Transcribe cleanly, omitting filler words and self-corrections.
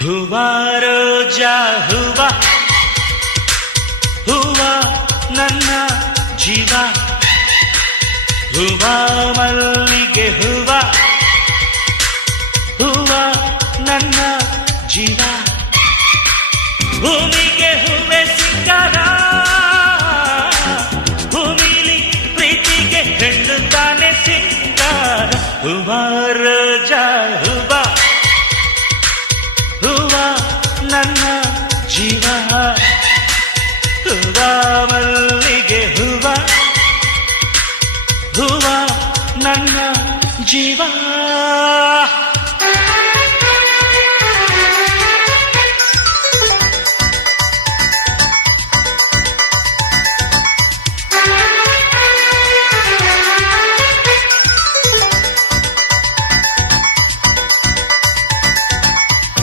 ಹೂವ ರೋಜಾ ಹೂವ ಹೂವ ನನ್ನ ಜೀವ ಹೂವ ಮಲ್ಲಿಗೆ ಹೂವ ಹೂವ ನನ್ನ ಜೀವ ಭೂಮಿಗೆ ಹೂವೆ ಸಿಕ್ಕಾರ ಭೂಮಿಲಿ ಪ್ರೀತಿಗೆ ಹೆಣ್ಣು ತಾನೆ ಸಿಂಗಾರ ಹೂವ ರೋಜಾ ಹೂವ ಹೂವ ನನ್ನ ಜೀವ ಹೂವ ಮಲ್ಲಿಗೆ ಹೂವ ಹೂವ ನನ್ನ ಜೀವ